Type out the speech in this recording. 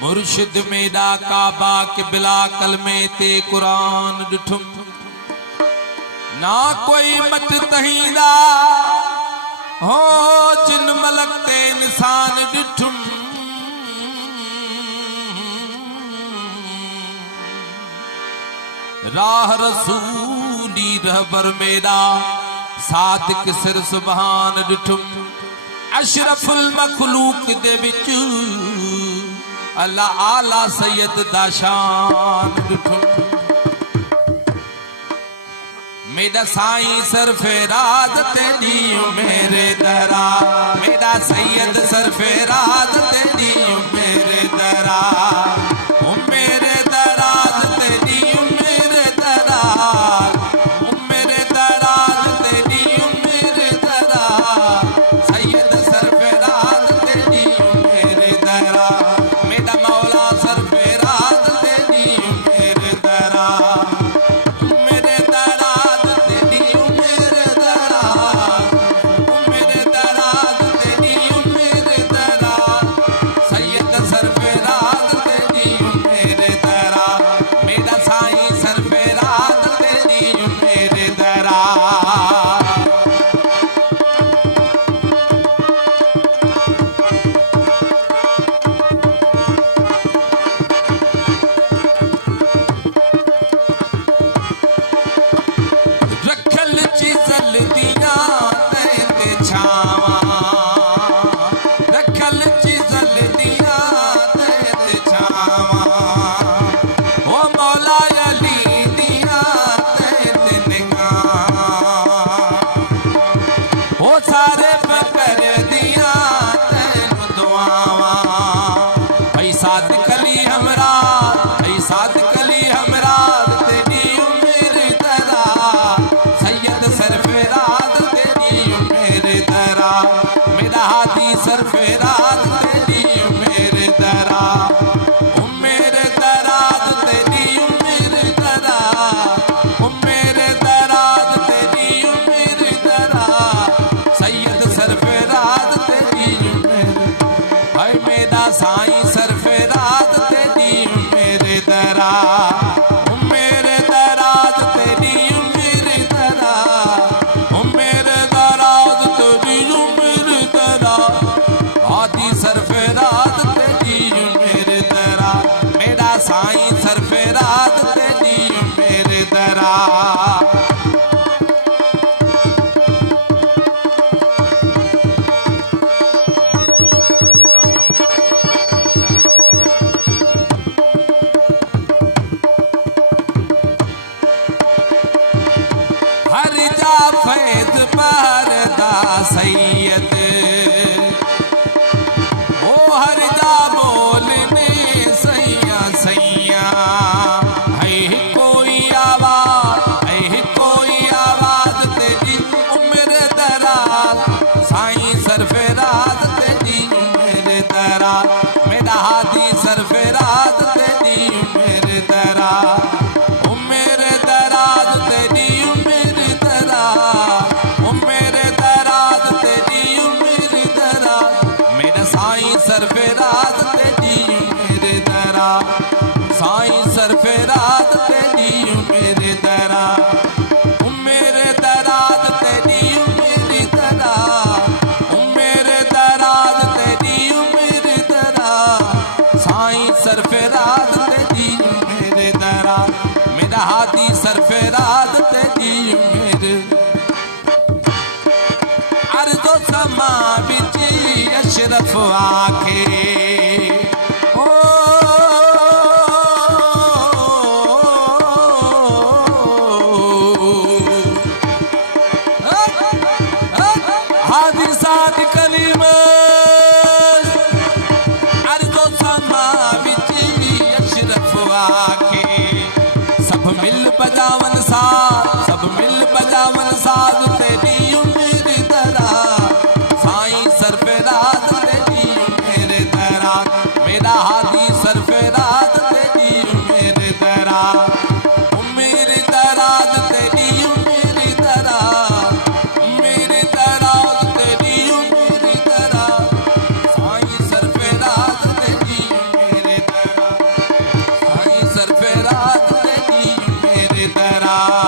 मुर्शिद मेरा काबा के बिला कलमे ते कुरान डिठुम ना कोई मत तहींदा हो जिन मलक ते इंसान डिठुम राह रसूली रहबर मेरा सादिक सिर सुभान डिठुम अशरफुल मखलूक दे विच अल्लाह आला सैयद दाशान डिठुम मेरा साईं सरफराज तेरी मेरे दरा मेरा सैयद सरफराज तेरी मेरे दरा मेरे दराज तेरी मेरे दराज मेरे दराज तेरी मेरे दरा सैयद सरफराज तेरी मेरे दरा मेरा मौला सरफराज तेरी मेरे दरा मेरे दराज तेरी मेरे दरा मेरे दराज तेरी मेरे दरा सैयद सरफराज तेरी मेरे दरा मेरा साईं सरफराज तेरी मेरे दरा रखल चिजल दिया ते छावा रखल चिजल दिया ते छावा ओ मौला अली दिया ते निगाह ओ सारे फकर दिया तेन दुआवा ऐ सादिक अली हमरा ऐ सादिक अली हमरा तेरी मेरे दरा सैयद सरफराज तेरी मेरे दरा मेरा हाथी सरफराज तेरी मेरे दरा मेरे दराज तेरी मेरे दरा मेरे दराज तेरी मेरे दरा सैयद सरफराज तेरी मेरे भाई मेरा साईं सरफराज तेरी मेरे दरा मेरे दराज तेरी मेरे दरा मेरे दराज तेरी मेरे दरा आदि सरफराज तेरी मेरे दरा मेरा साईं सरफराज तेरी मेरे दरा हर जा फैज परदा सैयद ओ हर जा बोलने सैया सैया है कोई आवाज तेरी मेरे दराज साईं सरफराज तेरी मेरे दरा मेरा हाथी सरफराज तेरी मेरे दरा मेरे दराज तेरी मेरे दरा मेरे दराज तेरी मेरे दरा मेरा साईं सरफराज तेरी मेरे दरा साईं सरफराज तेरी मेरे दरा मेरे दराज तेरी मेरे दरा मेरे दराज तेरी मेरे दरा साईं सरफराज तेरी मेरे दरा मेरा हाथी सरफराज तेरी मेरे अर्ज़ो समा बिच अशरफ आखे ओ हादी सादिक अली अर्ज़ो समा बिच अशरफ आखे सब मिल बजावन साथ सब मिल बजावन साथ तेरी मेरे दरा साईं सरफराज तेरी मेरे दरा ना